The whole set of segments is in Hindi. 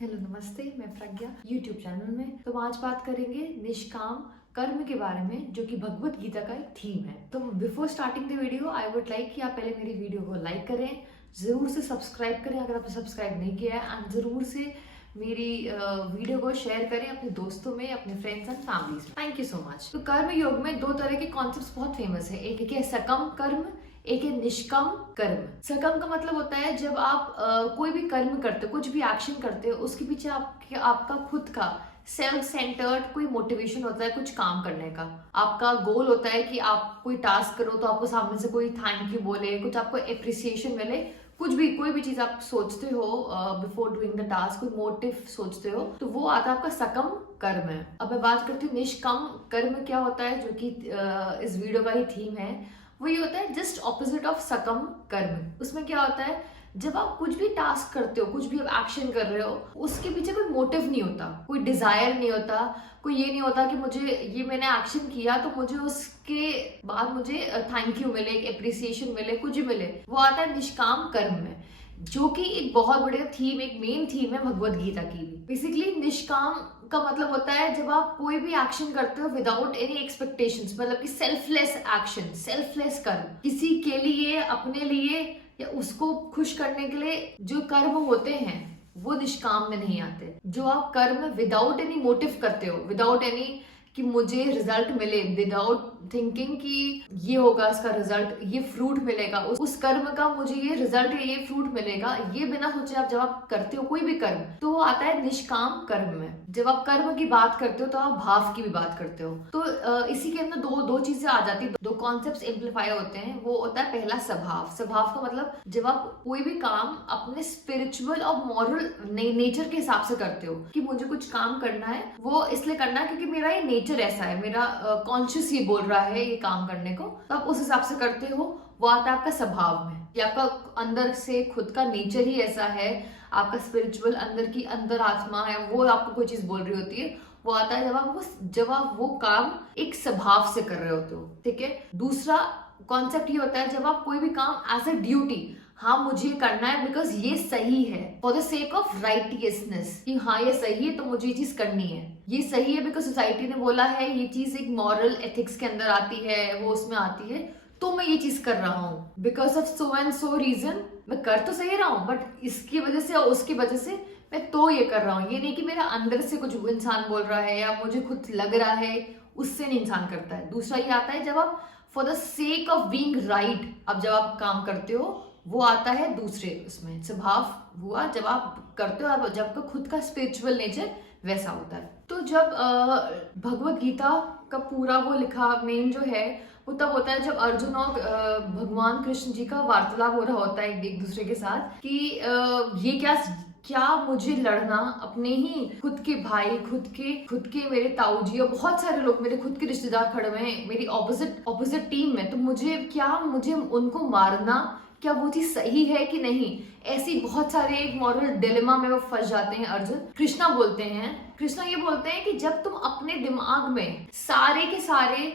हेलो नमस्ते, मैं प्रज्ञा यूट्यूब चैनल में। तो आज बात करेंगे निष्काम कर्म के बारे में, जो कि भगवत गीता का एक थीम है। तो before starting the video I would like कि आप पहले मेरी वीडियो को लाइक करें, जरूर से सब्सक्राइब करें अगर आपने सब्सक्राइब नहीं किया है, एंड जरूर से मेरी वीडियो को शेयर करें अपने दोस्तों में, अपने फ्रेंड्स एंड फैमिलीज में। Thank you so much. तो कर्म योग में दो तरह के कॉन्सेप्ट बहुत फेमस है, एक है सकम कर्म, एक है निष्काम कर्म। सकम का मतलब होता है जब आप कोई भी कर्म करते हो, कुछ भी एक्शन करते हो, उसके पीछे आपका खुद का सेल्फ सेंटर्ड कोई मोटिवेशन होता है कुछ काम करने का। आपका गोल होता है कि आप कोई टास्क करो तो आपको सामने से कोई थैंक यू बोले, कुछ आपको एप्रिसिएशन मिले, कुछ भी कोई भी चीज आप सोचते हो बिफोर डूइंग द टास्क, कोई मोटिव सोचते हो, तो वो आता है आपका सकम कर्म है। अब मैं बात करती हूँ निष्काम कर्म क्या होता है, जो कि इस वीडियो का ही थीम है। वो ये होता है जस्ट ऑपोजिट ऑफ सकम कर्म। उसमें क्या होता है, जब आप कुछ भी टास्क करते हो, कुछ भी आप एक्शन कर रहे हो, उसके पीछे कोई मोटिव नहीं होता, कोई डिजायर नहीं होता, कोई ये नहीं होता कि मुझे ये मैंने एक्शन किया तो मुझे उसके बाद मुझे थैंक यू मिले, एक एप्रिसिएशन मिले, कुछ मिले। वो आता है निष्काम कर्म में, जो कि एक बहुत बड़े थीम, एक मेन थीम है भगवत गीता की भी। बेसिकली निष्काम का मतलब होता है जब आप कोई भी एक्शन करते हो विदाउट एनी एक्सपेक्टेशंस, मतलब कि सेल्फलेस एक्शन, सेल्फलेस कर्म, किसी के लिए, अपने लिए या उसको खुश करने के लिए जो कर्म होते हैं वो निष्काम में नहीं आते। जो आप कर्म विदाउट एनी मोटिव करते हो, विदाउट एनी कि मुझे रिजल्ट मिले, विदाउट थिंकिंग कि ये होगा इसका रिजल्ट, ये फ्रूट मिलेगा, उस कर्म का मुझे ये रिजल्ट है, ये फ्रूट मिलेगा, ये बिना सोचे आप जब आप करते हो कोई भी कर्म, तो वो आता है निष्काम कर्म में। जब आप कर्म की बात करते हो तो आप भाव की भी बात करते हो। तो इसी के अंदर दो चीजें आ जाती है, दो कॉन्सेप्ट एम्पलीफाई होते हैं। वो होता है पहला स्वभाव। स्वभाव का मतलब जब आप कोई भी काम अपने स्पिरिचुअल और मॉरल नेचर के हिसाब से करते हो, कि मुझे कुछ काम करना है, वो इसलिए करना है क्योंकि मेरा ये नेचर ऐसा है, मेरा कॉन्शियस ये बोल रहा है ये काम करने को, तो आप उस हिसाब से करते हो। वो आता है आपका स्वभाव में, कि आपका अंदर से खुद का नेचर ही ऐसा है, आपका स्पिरिचुअल अंदर की अंदर आत्मा है, वो आपको कोई चीज बोल रही होती है। वो आता है जब आप वो काम एक स्वभाव से कर रहे होते हो। ठीक है। दूसरा कॉन्सेप्ट ये होता है जब आप कोई भी काम एज अ ड्यूटी, हाँ मुझे करना है बिकॉज ये सही है, for the sake of righteousness, कि हाँ ये सही है तो मुझे ये चीज करनी है। ये सही है बिकॉज सोसाइटी ने बोला है, ये चीज एक मॉरल एथिक्स के अंदर आती है, वो उसमें आती है, तो मैं ये चीज कर रहा हूँ because of so and so reason. मैं कर तो सही रहा हूँ बट इसकी वजह से और उसकी वजह से मैं तो ये कर रहा हूँ। ये नहीं कि मेरा अंदर से कुछ इंसान बोल रहा है या मुझे खुद लग रहा है, उससे नहीं इंसान करता है। दूसरा ये आता है जब आप for the sake of being right, अब जब आप काम करते हो, वो आता है दूसरे उसमें। स्वभाव हुआ जब आप करते हो, जब आपका खुद का स्पिरिचुअल नेचर वैसा होता है। तो जब भगवत गीता का पूरा वो लिखा मेन जो है, वो तब होता है जब अर्जुन और भगवान कृष्ण जी का वार्तालाप हो रहा होता है एक दूसरे के साथ, कि ये क्या मुझे लड़ना, अपने ही खुद के भाई, खुद के मेरे ताऊ जी और बहुत सारे लोग मेरे खुद के रिश्तेदार खड़े हुए हैं मेरी ऑपोजिट टीम में, तो मुझे उनको मारना, क्या वो चीज सही है कि नहीं? ऐसी बहुत सारे एक मॉरल डिलेमा में वो फंस जाते हैं अर्जुन। कृष्णा ये बोलते हैं कि जब तुम अपने दिमाग में सारे के सारे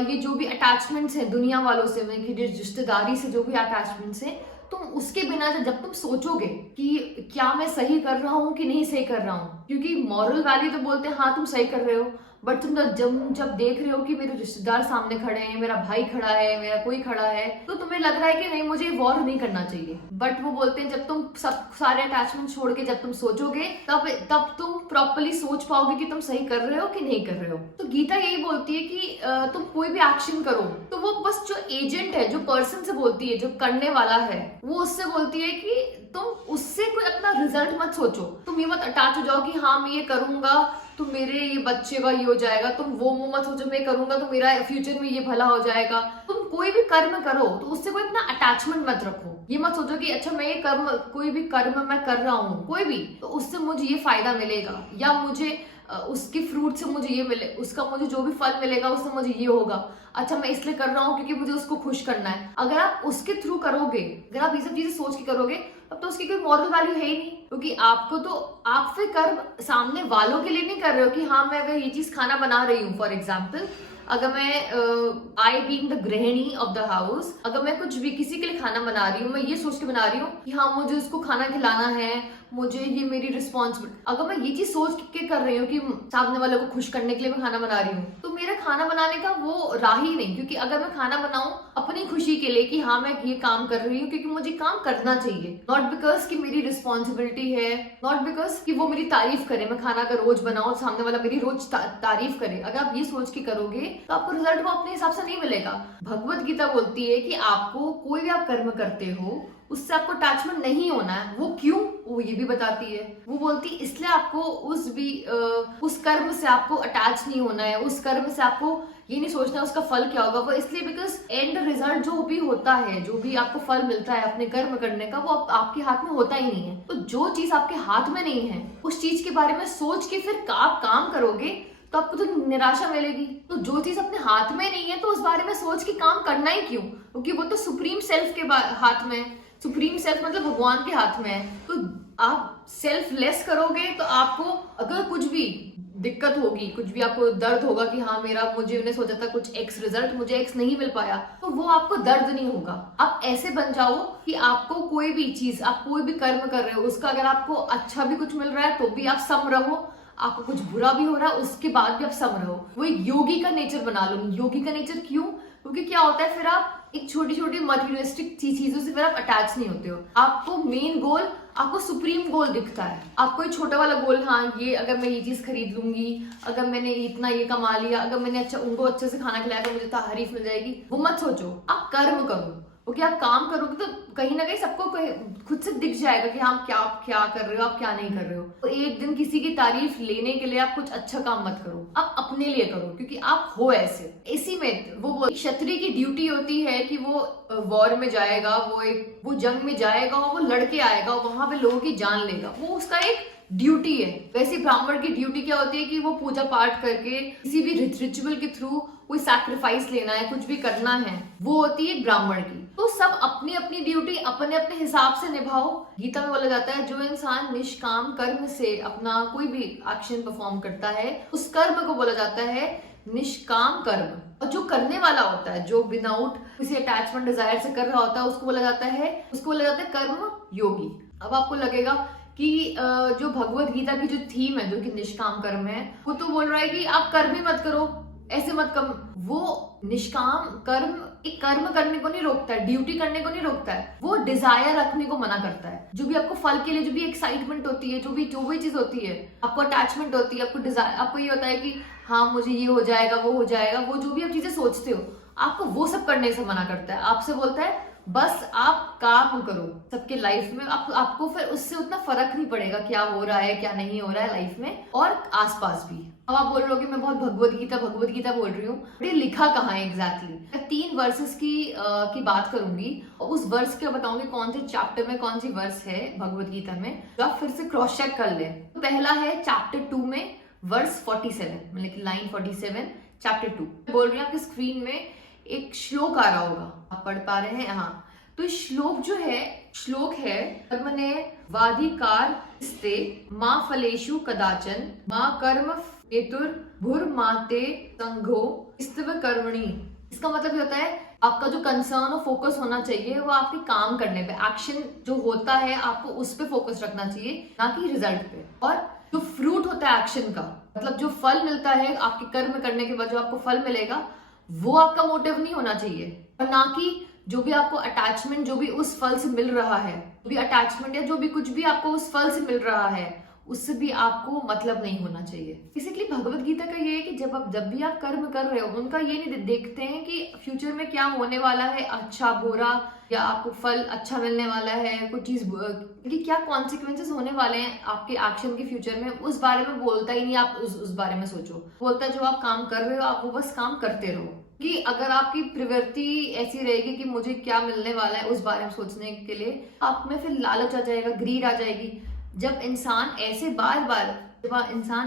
ये जो भी अटैचमेंट्स हैं दुनिया वालों से, मेरी रिश्तेदारी से जो भी अटैचमेंट्स हैं, तुम उसके बिना जब तुम सोचोगे कि क्या मैं सही कर रहा हूँ कि नहीं सही कर रहा हूँ, क्योंकि मॉरल वैल्यू तो बोलते हैं हाँ तुम सही कर रहे हो, बट तुम जब देख रहे हो कि मेरे रिश्तेदार सामने खड़े हैं, मेरा भाई खड़ा है, मेरा कोई खड़ा है, तो तुम्हें लग रहा है कि नहीं मुझे वॉर नहीं करना चाहिए। बट वो बोलते हैं जब तुम सारे अटैचमेंट छोड़ के जब तुम सोचोगे, तब तुम प्रॉपरली सोच पाओगे कि तुम सही कर रहे हो कि नहीं कर रहे हो। तो गीता यही बोलती है कि तुम कोई भी एक्शन करो तो वो बस जो एजेंट है, जो पर्सन से बोलती है, जो करने वाला है, वो उससे बोलती है कि तुम उससे कोई अपना रिजल्ट मत सोचो। तुम ये मत अटैच हो जाओ कि हाँ मैं ये करूंगा तो मेरे ये बच्चे का ये हो जाएगा, तुम वो मत सोचो मैं करूंगा तो मेरा फ्यूचर में ये भला हो जाएगा। तुम कोई भी कर्म करो तो उससे कोई अपना अटैचमेंट मत रखो। ये मत सोचो कि अच्छा मैं ये कर्म, कोई भी कर्म मैं कर रहा हूँ कोई भी, तो उससे मुझे ये फायदा मिलेगा, या मुझे उसके फ्रूट से मुझे ये मिले, उसका मुझे जो भी फल मिलेगा उससे मुझे ये होगा, अच्छा मैं इसलिए कर रहा हूँ क्योंकि मुझे उसको खुश करना है। अगर आप उसके थ्रू करोगे, अगर आप ये सब चीजें सोच के करोगे, तब तो उसकी कोई मॉरल वैल्यू है ही नहीं, क्योंकि आपको तो आप फिर कर्म सामने वालों के लिए नहीं कर रहे हो कि हाँ मैं अगर ये चीज खाना बना रही हूँ, फॉर एग्जाम्पल अगर मैं आई बीइंग द गृहिणी ऑफ द हाउस, अगर मैं कुछ भी किसी के लिए खाना बना रही हूँ, मैं ये सोच के बना रही हूँ कि हाँ मुझे उसको खाना खिलाना है, मुझे ये मेरी रिस्पॉन्सिबिलिटी। अगर मैं ये चीज सोच के कर रही हूँ कि सामने वाले को खुश करने के लिए मैं खाना बना रही हूँ, तो मेरा खाना बनाने का वो राह ही नहीं। क्योंकि अगर मैं खाना बनाऊं अपनी खुशी के लिए कि हाँ मैं ये काम कर रही हूँ क्योंकि मुझे काम करना चाहिए, नॉट बिकॉज कि मेरी रिस्पॉन्सिबिलिटी है, नॉट बिकॉज कि वो मेरी तारीफ करे, मैं खाना अगर रोज बनाऊं सामने वाला मेरी रोज तारीफ करे। अगर आप ये सोच के करोगे तो आपको रिजल्ट वो अपने हिसाब से नहीं मिलेगा। भगवत गीता बोलती है कि आपको कोई भी आप कर्म करते हो उससे आपको अटैचमेंट नहीं होना है। वो क्यों, वो ये भी बताती है। वो बोलती है इसलिए आपको उस कर्म से आपको अटैच नहीं होना है, उस कर्म से आपको ये नहीं सोचना उसका फल क्या होगा। वो इसलिए बिकॉज एंड रिजल्ट जो भी होता है, जो भी आपको फल मिलता है अपने कर्म करने का, वो आपके हाथ में होता ही नहीं है। तो जो चीज आपके हाथ में नहीं है उस चीज के बारे में सोच के फिर आप काम करोगे तो आपको तो निराशा मिलेगी। तो जो चीज अपने हाथ में नहीं है तो उस बारे में सोच के काम करना ही क्यों, क्योंकि वो तो सुप्रीम सेल्फ के हाथ में। सुप्रीम सेल्फ मतलब भगवान के हाथ में है। तो आप सेल्फ लेस करोगे तो आपको अगर कुछ भी दिक्कत होगी, कुछ भी आपको दर्द होगा कि हाँ मुझे सोचा था कुछ एक्स रिजल्ट, मुझे एक्स नहीं मिल पाया, तो वो आपको दर्द नहीं होगा। आप ऐसे बन जाओ कि आपको कोई भी चीज, आप कोई भी कर्म कर रहे हो उसका अगर आपको अच्छा भी कुछ मिल रहा है तो भी आप सम रहो, आपको कुछ बुरा भी हो रहा है उसके बाद भी आप सम रहो। वो एक योगी का नेचर बना लो। योगी का नेचर क्यों? क्योंकि क्या होता है फिर आप एक छोटी छोटी मटेरियलिस्टिक चीजों से फिर आप अटैच नहीं होते हो। आपको मेन गोल, आपको सुप्रीम गोल दिखता है। आपको एक छोटा वाला गोल, हाँ ये अगर मैं ये चीज खरीद लूंगी, अगर मैंने इतना ये कमा लिया, अगर मैंने उनको अच्छे से खाना खिलाया तो मुझे तारीफ मिल जाएगी, वो मत सोचो। आप कर्म करो, क्योंकि आप काम करोगे तो कहीं ना कहीं सबको खुद से दिख जाएगा कि आप क्या कर रहे हो, आप क्या नहीं कर रहे हो। तो एक दिन किसी की तारीफ लेने के लिए आप कुछ अच्छा काम मत करो, आप अपने लिए करो, क्योंकि आप हो ऐसे। इसी में वो क्षत्रिय की ड्यूटी होती है कि वो वॉर में जाएगा, वो जंग में जाएगा और वो लड़के आएगा, वहां पे लोगों की जान लेगा, वो उसका एक ड्यूटी है। वैसे ब्राह्मण की ड्यूटी क्या होती है कि वो पूजा पाठ करके किसी भी रिचुअल के थ्रू कोई सैक्रिफाइस लेना है, कुछ भी करना है, वो होती है ब्राह्मण की। तो सब अपनी अपनी ड्यूटी अपने अपने हिसाब से निभाओ। गीता में बोला जाता है जो इंसान निष्काम कर्म से अपना कोई भी एक्शन परफॉर्म करता है उस कर्म को बोला जाता है निष्काम कर्म। और जो करने वाला होता है, जो विदाउट किसी अटैचमेंट डिजायर से कर रहा होता है, उसको बोला जाता है कर्म योगी। अब आपको लगेगा कि जो भगवत गीता की जो थीम है, जो कि निष्काम कर्म है, वो तो बोल रहा है कि आप कर्म ही मत करो, ऐसे मत कम। वो निष्काम कर्म एक कर्म करने को नहीं रोकता है, ड्यूटी करने को नहीं रोकता है, वो डिजायर रखने को मना करता है। जो भी आपको फल के लिए जो भी एक्साइटमेंट होती है, जो भी चीज होती है, आपको अटैचमेंट होती है, आपको डिजायर, आपको ये होता है कि हाँ मुझे ये हो जाएगा, वो हो जाएगा, वो जो भी आप चीजें सोचते हो, आपको वो सब करने से मना करता है। आपसे बोलता है बस आप काम करो सबके लाइफ में। आपको फिर उससे उतना फर्क नहीं पड़ेगा क्या हो रहा है क्या नहीं हो रहा है लाइफ में और आसपास भी। अब आप बोल रहे हो कि मैं बहुत भगवत गीता बोल रही हूँ, ये लिखा कहाँ है एग्जैक्टली? मैं 3 वर्सेस की बात करूंगी और उस वर्स के बताऊंगी कौन से चैप्टर में कौन सी वर्स है भगवत गीता में, जो आप फिर से क्रॉस चेक कर ले। तो पहला है चैप्टर 2 में वर्स 47, मतलब कि लाइन 47 चैप्टर 2। बोल रही हूँ आपकी स्क्रीन में एक श्लोक आ रहा होगा, आप पढ़ पा रहे हैं? हाँ, तो श्लोक है कर्मणे वाधिकारस्ते मां फलेषु कदाचन मां कर्म हेतुर्भुर्माते संघो स्तव कर्मणि। इसका मतलब ये होता है आपका जो कंसर्न और फोकस होना चाहिए वो आपके काम करने पे, एक्शन जो होता है आपको उस पे फोकस रखना चाहिए, ना कि रिजल्ट पे। और जो फ्रूट होता है एक्शन का, मतलब जो फल मिलता है आपके कर्म करने के बाद जो आपको फल मिलेगा, वो आपका मोटिव नहीं होना चाहिए। और ना कि जो भी आपको अटैचमेंट जो भी उस फल से मिल रहा है, जो भी अटैचमेंट या जो भी कुछ भी आपको उस फल से मिल रहा है उससे भी आपको मतलब नहीं होना चाहिए। बेसिकली भगवत गीता का ये है कि जब भी आप कर्म कर रहे हो, उनका ये नहीं देखते हैं कि फ्यूचर में क्या होने वाला है, अच्छा बुरा, या आपको फल अच्छा मिलने वाला है, कोई चीज कि क्या कॉन्सिक्वेंसेस होने वाले हैं आपके एक्शन के फ्यूचर में, उस बारे में बोलता ही नहीं। आप उस बारे में सोचो, बोलता है जो आप काम कर रहे हो आप वो बस काम करते रहो। कि अगर आपकी प्रवृत्ति ऐसी रहेगी कि मुझे क्या मिलने वाला है उस बारे में सोचने के लिए, आप में फिर लालच आ जाएगा, ग्रीड आ जाएगी। जब इंसान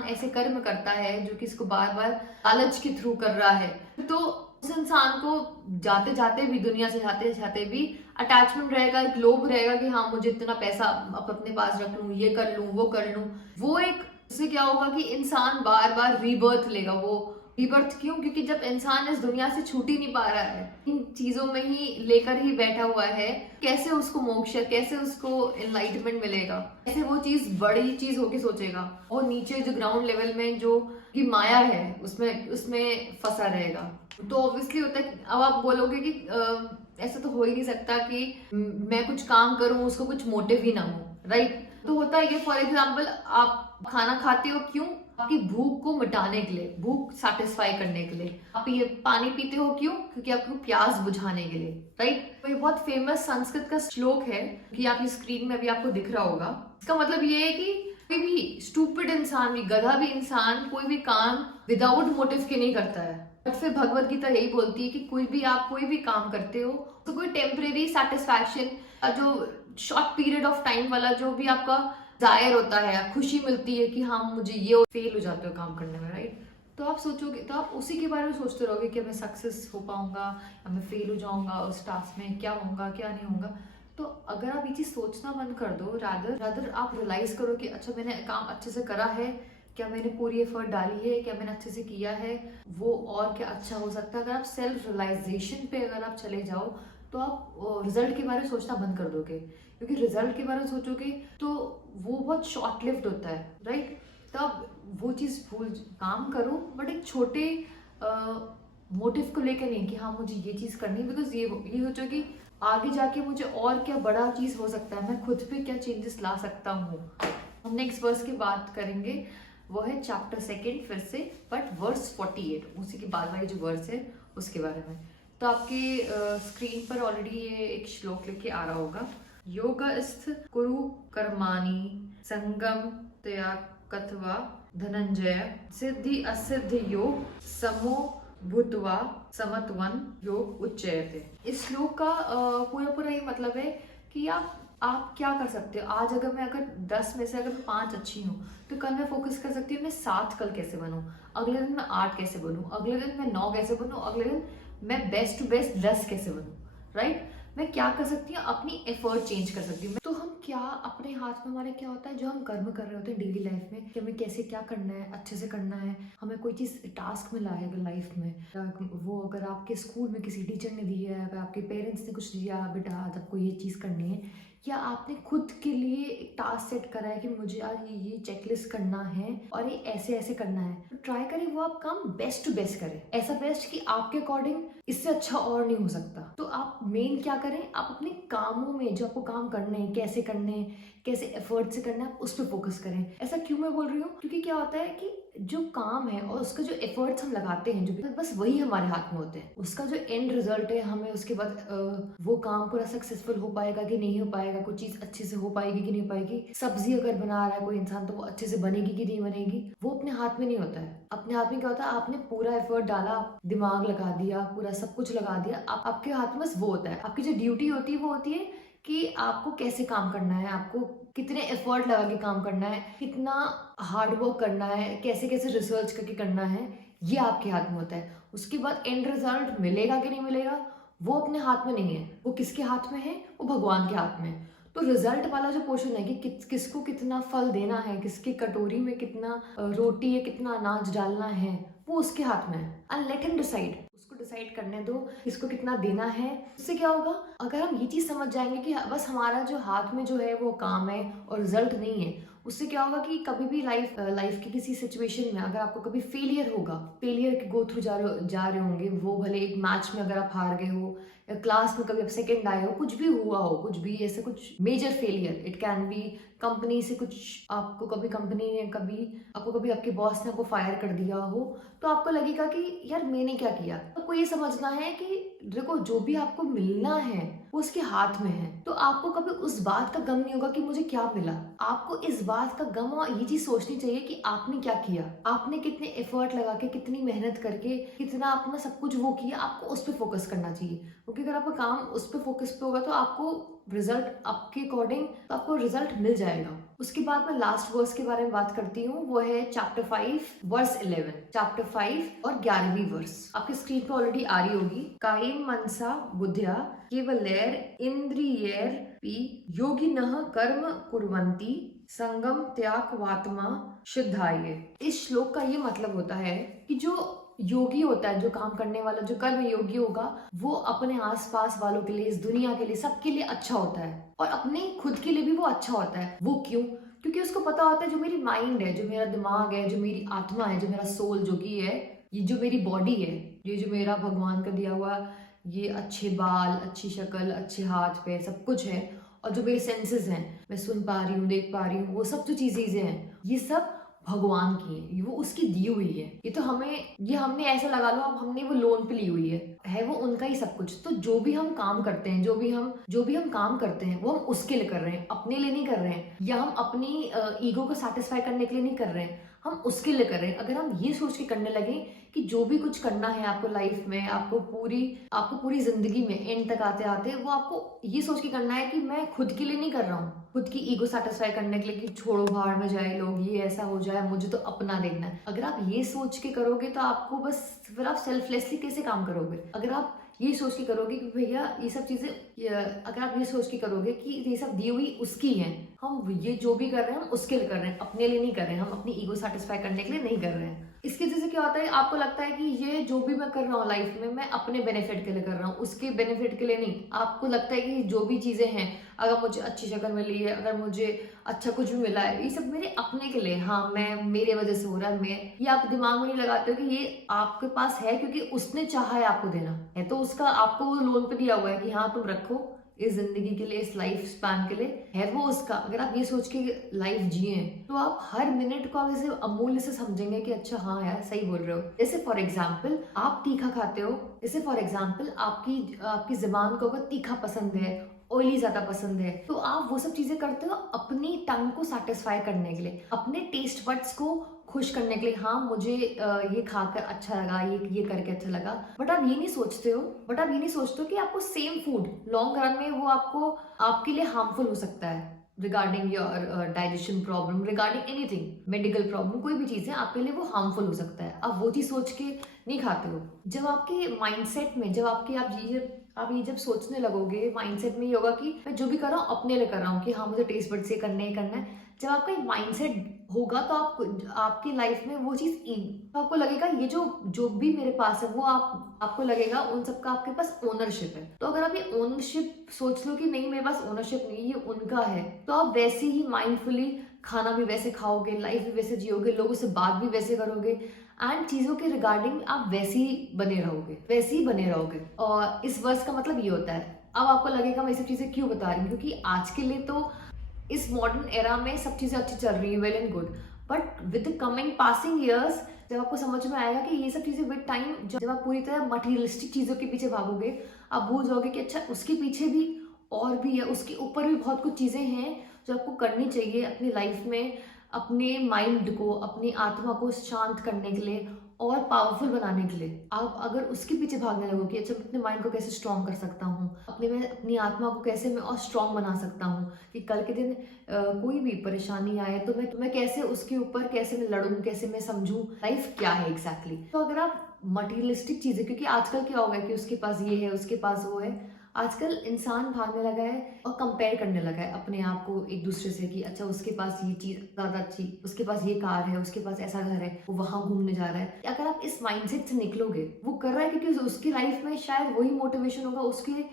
ऐसे कर्म करता है जो कि इसको बार बार लालच के थ्रू कर रहा है, तो उस इंसान को जाते जाते भी, दुनिया से जाते जाते भी अटैचमेंट रहेगा, एक लोभ रहेगा कि हाँ मुझे इतना पैसा अपने पास रख लूं, ये कर लूं, वो कर लूं। वो एक उससे क्या होगा कि इंसान बार बार रीबर्थ लेगा, वो रीबर्थ क्यों? क्योंकि जब इंसान इस दुनिया से छूट ही नहीं पा रहा है, इन चीजों में ही लेकर ही बैठा हुआ है, कैसे उसको मोक्ष, कैसे उसको एनलाइटमेंट मिलेगा, कैसे वो चीज बड़ी चीज होके सोचेगा और नीचे जो ग्राउंड लेवल में जो की माया है उसमें उसमें फंसा रहेगा। तो ऑब्वियसली होता है, अब आप बोलोगे कि ऐसा तो हो ही नहीं सकता कि मैं कुछ काम करूं उसको कुछ मोटिव ही ना हो, राइट? तो होता है ये, फॉर एग्जाम्पल आप खाना खाते हो क्यों? आपकी भूख को मिटाने के लिए, भूख सेटिस्फाई करने के लिए। आप ये पानी पीते हो क्यों? क्योंकि आपको प्यास बुझाने के लिए, राइट? तो ये बहुत फेमस संस्कृत का श्लोक है कि आपकी स्क्रीन में अभी आपको दिख रहा होगा। इसका मतलब ये है कि कोई भी स्टूपिड इंसान भी, गधा भी इंसान कोई भी काम विदाउट मोटिव के नहीं करता है। बट फिर भगवत गीता यही बोलती है कि आप कोई भी काम करते हो तो कोई टेम्परेरी सेटिस्फैक्शन, जो शॉर्ट पीरियड ऑफ टाइम वाला जो भी आपका जाहिर होता है, खुशी मिलती है कि हाँ मुझे ये, फेल हो जाते हो काम करने में, राइट? तो आप सोचोगे, तो आप उसी के बारे में सोचते रहोगे कि मैं सक्सेस हो पाऊंगा या मैं फेल हो जाऊंगा, उस टास्क में क्या होगा क्या नहीं होगा। तो अगर आप ये चीज सोचना बंद कर दो, रादर आप रियलाइज करो कि अच्छा मैंने काम अच्छे से करा है, क्या मैंने पूरी एफर्ट डाली है, क्या मैंने अच्छे से किया है, वो और क्या अच्छा हो सकता है। अगर आप सेल्फ रियलाइजेशन पे अगर आप चले जाओ तो आप रिजल्ट के बारे में सोचना बंद कर दोगे, क्योंकि रिजल्ट के बारे में सोचोगे तो वो बहुत शॉर्ट लिव्ड होता है, राइट? तो आप वो चीज़ काम करो, बट एक छोटे मोटिव को लेकर नहीं कि हाँ मुझे ये चीज़ करनी है, बिकॉज ये सोचो कि आगे जाके मुझे और क्या बड़ा चीज़ हो सकता है, मैं खुद पे क्या चेंजेस ला सकता हूँ। हम नेक्स्ट वर्स की बात करेंगे, वो है चैप्टर 2 फिर से, बट वर्स 48, उसी के बाद वाली जो वर्स है उसके बारे में। तो आपकी स्क्रीन पर ऑलरेडी ये एक श्लोक लिख के आ रहा होगा। योगस्थ कुरु कर्माणि संगम त्याग कथवा धनंजय सिद्धि असिद्धि योग समो भूतवा समत्वन योग उच्चयते। इस श्लोक का पूरा ये मतलब है कि आप क्या कर सकते हो। आज अगर 10 में से अगर मैं 5 अच्छी हूँ तो कल मैं फोकस कर सकती हूँ मैं 7 कल कैसे बनूँ, अगले दिन मैं 8 कैसे बनूँ, अगले दिन मैं 9 कैसे बनूँ, अगले दिन मैं बेस्ट टू बेस्ट 10 कैसे बनूँ, राइट? मैं क्या कर सकती हूँ, अपनी एफर्ट चेंज कर सकती हूँ। तो हम क्या, अपने हाथ में हमारे क्या होता है, जो हम कर्म कर रहे होते हैं डेली लाइफ में, कि हमें कैसे क्या करना है, अच्छे से करना है। हमें कोई चीज़ टास्क मिला है अगर लाइफ में, वो अगर आपके स्कूल में किसी टीचर ने दी है, अगर आपके पेरेंट्स ने कुछ दिया, बेटा आज आपको ये चीज़ करनी है, या आपने खुद के लिए एक टास्क सेट करा है कि मुझे आज ये चेकलिस्ट करना है और ये ऐसे ऐसे करना है, तो ट्राई करें वो आप काम बेस्ट टू बेस्ट करें, ऐसा बेस्ट कि आपके अकॉर्डिंग इससे अच्छा और नहीं हो सकता। तो आप मेन क्या करें, आप अपने कामों में जो आपको काम करने हैं, कैसे करने हैं, कैसे एफर्ट से करना है, आप उस पर फोकस करें। ऐसा क्यों मैं बोल रही हूँ, क्योंकि क्या होता है कि जो काम है और उसका जो एफर्ट्स हम लगाते हैं, जो भी बस वही हमारे हाथ में होते हैं। उसका जो एंड रिजल्ट है, हमें उसके बाद वो काम पूरा सक्सेसफुल हो पाएगा कि नहीं हो पाएगा, कोई चीज अच्छे से हो पाएगी कि नहीं हो पाएगी, सब्जी अगर बना रहा है कोई इंसान तो वो अच्छे से बनेगी कि नहीं बनेगी, वो अपने हाथ में नहीं होता है। अपने हाथ में क्या होता है, आपने पूरा एफर्ट डाला, दिमाग लगा दिया, पूरा सब कुछ लगा दिया, आपके हाथ में बस वो होता है। आपकी जो ड्यूटी होती है वो होती है कि आपको कैसे काम करना है, आपको कितने एफर्ट लगा के काम करना है, कितना हार्ड वर्क करना है, कैसे कैसे रिसर्च करके करना है, ये आपके हाथ में होता है। उसके बाद एंड रिजल्ट मिलेगा कि नहीं मिलेगा वो अपने हाथ में नहीं है, वो किसके हाथ में है, वो भगवान के हाथ में है। तो रिजल्ट वाला जो पोर्शन है कि किसको कितना फल देना है, किसकी कटोरी में कितना रोटी है, कितना अनाज डालना है, वो उसके हाथ में है। एंड लेट हिम डिसाइड, उसको डिसाइड करने दो किसको कितना देना है। उससे क्या होगा, अगर हम ये चीज समझ जाएंगे कि बस हमारा जो हाथ में जो है वो काम है और रिजल्ट नहीं है, उससे क्या होगा कि कभी भी लाइफ की किसी सिचुएशन में अगर आपको कभी फेलियर होगा, फेलियर के गो थ्रू जा रहे होंगे, वो भले एक मैच में अगर आप हार गए हो, या क्लास में कभी आप सेकंड आए हो, कुछ भी हुआ हो, कुछ भी ऐसे कुछ major failure, it can be company से कुछ, आपको कभी कंपनी ने कभी आपके बॉस ने आपको फायर कर दिया हो, तो आपको लगेगा कि यार मैंने क्या किया। तो आपको ये समझना है कि देखो जो भी आपको मिलना है वो उसके हाथ में है, तो आपको कभी उस बात का गम नहीं होगा कि मुझे क्या मिला। आपको इस बात का गम और ये चीज सोचनी चाहिए कि आपने क्या किया, आपने कितने एफर्ट लगा के, कितनी मेहनत करके, कितना अपना सब कुछ वो किया, आपको उस पर फोकस करना चाहिए। क्योंकि अगर आपका काम उस पर फोकस पे होगा तो आपको रिजल्ट आपके अकॉर्डिंग, तो आपको रिजल्ट मिल जाएगा। उसके बाद मैं लास्ट वर्स के बारे में बात करती हूँ, वो है चैप्टर 5 वर्स 11। चैप्टर 5 और 11वीं वर्स आपके स्क्रीन पे ऑलरेडी आ रही होगी। कायम मनसा बुद्धिया केवलैर इंद्रियैर पी योगिनः कर्म कुर्वन्ति संगम त्याग वात्मा शुद्धाये। इस श्लोक का ये मतलब होता है कि जो योगी होता है, जो काम करने वाला, जो कर्म योगी होगा, वो अपने आसपास वालों के लिए, इस दुनिया के लिए, सबके लिए अच्छा होता है और अपने खुद के लिए भी वो अच्छा होता है। वो क्यों? क्योंकि उसको पता होता है जो मेरी माइंड है, जो मेरा दिमाग है, जो मेरी आत्मा है, जो मेरा सोल जो कि है, ये जो मेरी बॉडी है, ये जो मेरा भगवान का दिया हुआ ये अच्छे बाल, अच्छी शक्ल, अच्छे हाथ पैर सब कुछ है, और जो मेरे सेंसेस हैं, मैं सुन पा रही हूँ, देख पा रही हूँ, वो सब जो चीजें हैं, ये सब भगवान की है, वो उसकी दी हुई है। ये तो ये हमने ऐसा लगा लो, अब हमने वो लोन पे ली हुई है वो उनका ही सब कुछ। तो जो भी हम काम करते हैं, जो भी हम काम करते हैं, वो हम उसके लिए कर रहे हैं, अपने लिए नहीं कर रहे हैं, या हम अपनी ईगो को सेटिस्फाई करने के लिए नहीं कर रहे हैं, हम उसके लिए कर रहे हैं। अगर हम ये सोच के करने लगे कि जो भी कुछ करना है आपको लाइफ में, आपको पूरी जिंदगी में एंड तक आते आते वो आपको ये सोच के करना है कि मैं खुद के लिए नहीं कर रहा हूँ, खुद की ईगो सेटिस्फाई करने के लिए, कि छोड़ो भाड़ में जाए लोग, ये ऐसा हो जाए, मुझे तो अपना देखना है। अगर आप ये सोच के करोगे तो आपको बस, फिर आप सेल्फलेसली कैसे काम करोगे? अगर आप ये सोच के करोगे कि भैया ये सब चीजें, अगर आप ये सोच के करोगे कि ये सब दी हुई उसकी है, हम ये जो भी कर रहे हैं हम उसके लिए कर रहे हैं, अपने लिए नहीं कर रहे हैं, हम अपनी ईगो सेटिस्फाई करने के लिए नहीं कर रहे हैं। इसकी वजह से क्या होता है, आपको लगता है कि ये जो भी मैं कर रहा हूँ लाइफ में, मैं अपने बेनिफिट के लिए कर रहा हूँ, उसके बेनिफिट के लिए नहीं। आपको लगता है कि जो भी चीजें हैं, अगर मुझे अच्छी शक्ल मिली है, अगर मुझे अच्छा कुछ भी मिला है, ये सब मेरे अपने के लिए, हाँ मैं, मेरे वजह से हो रहा है, मैं, ये आप दिमाग में नहीं लगाते हो कि ये आपके पास है क्योंकि उसने चाहा है आपको देना है, तो उसका आपको वो लोन पे दिया हुआ है कि हाँ तुम रखो इस जिंदगी के लिए, इस लाइफ स्पैन के लिए, है वो उसका। अगर आप ये सोच के लाइफ जिए तो आप हर मिनट को आप ऐसे अमूल्य से समझेंगे कि अच्छा हाँ यार सही बोल रहे हो। जैसे फॉर एग्जाम्पल आप तीखा खाते हो, जैसे फॉर एग्जाम्पल आपकी जुबान को अगर तीखा पसंद है, ऑयली ज्यादा पसंद है, तो आप वो सब चीजें करते हो अपनी टंग को सेटिस्फाई करने के लिए, अपने टेस्ट बड्स को खुश करने के लिए। हाँ मुझे ये खाकर अच्छा लगा, ये करके अच्छा लगा, बट आप ये नहीं सोचते हो कि आपको सेम फूड लॉन्ग रन में वो आपके लिए हार्मफुल हो सकता है, regarding your digestion problem, regarding anything, medical problem, कोई भी चीज है आपके लिए वो हार्मफुल हो सकता है। आप वो चीज सोच के नहीं खाते हो। जब आपके माइंडसेट में, आप ये जब सोचने लगोगे, माइंडसेट में ये होगा कि मैं जो भी कर रहा हूँ अपने लिए कर रहा हूँ, कि हाँ मुझे टेस्ट बड से करना है। जब आपका एक माइंडसेट होगा तो आपकी लाइफ में वो चीज, तो आपको लगेगा ये जो भी मेरे पास है वो आपको लगेगा उन सबका आपके पास ओनरशिप है। तो अगर आप ये ओनरशिप सोच लो कि नहीं मेरे पास ओनरशिप नहीं, ये उनका है, तो आप वैसे ही माइंडफुली खाना भी वैसे खाओगे, लाइफ भी वैसे जियोगे, लोगों से बात भी वैसे करोगे, एंड चीजों के रिगार्डिंग आप वैसे ही बने रहोगे। और इस वर्ष का मतलब ये होता है। अब आपको लगेगा मैं ये सब चीजें क्यों बता रही हूँ, क्योंकि आज के लिए तो इस मॉडर्न एरा में सब चीजें अच्छी चल रही है, well and good, but with the coming passing years जब आपको समझ में आएगा कि ये सब चीजें विद टाइम, जब आप पूरी तरह मटीरियलिस्टिक चीजों के पीछे भागोगे, आप भूल जाओगे कि अच्छा उसके पीछे भी और भी है, उसके ऊपर भी बहुत कुछ चीजें हैं जो आपको करनी चाहिए अपनी लाइफ में, अपने माइंड को, अपनी आत्मा को शांत करने के लिए और पावरफुल बनाने के लिए। आप अगर उसके पीछे भागने लगो कि अच्छा मैं अपने माइंड को कैसे स्ट्रॉन्ग कर सकता हूँ, अपनी आत्मा को कैसे मैं और स्ट्रॉन्ग बना सकता हूँ, कि कल के दिन कोई भी परेशानी आए तो मैं कैसे उसके ऊपर, कैसे मैं लड़ूं, कैसे मैं समझूं लाइफ क्या है एग्जैक्टली। तो अगर आप मटीरियलिस्टिक चीजें, क्योंकि आजकल क्या हो गया कि उसके पास ये है, उसके पास वो है, आजकल इंसान भागने लगा है और कंपेयर करने लगा है अपने आप को एक दूसरे से, कि अच्छा उसके पास ये चीज ज्यादा अच्छी, उसके पास ये कार है, उसके पास ऐसा घर है, वो वहां घूमने जा रहा है। अगर आप इस माइंडसेट से निकलोगे, वो कर रहा है क्योंकि उसकी लाइफ में शायद वही मोटिवेशन होगा,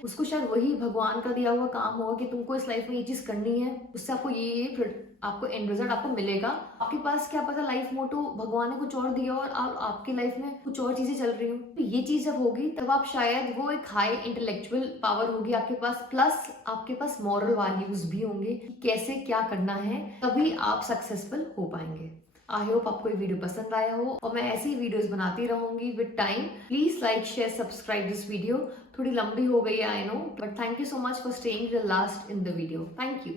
उसको शायद वही भगवान का दिया हुआ काम होगा कि तुमको इस लाइफ में ये चीज करनी है, उससे आपको ये आपको एंड रिजल्ट आपको मिलेगा। आपके पास क्या पता लाइफ मोटो भगवान ने कुछ और दिया और आपकी लाइफ में कुछ और चीजें चल रही हो। तो ये चीज जब होगी तब आप शायद, वो एक हाई इंटेलेक्चुअल पावर होगी आपके पास, प्लस आपके पास मॉरल वैल्यूज भी होंगे कि कैसे क्या करना है, तभी आप सक्सेसफुल हो पाएंगे। आई होप आपको ये वीडियो पसंद आया हो और मैं ऐसी वीडियोस बनाती रहूंगी with time. Please like share subscribe this video. थोड़ी लंबी हो गई I know, but thank you so much for staying till last in the video. Thank you.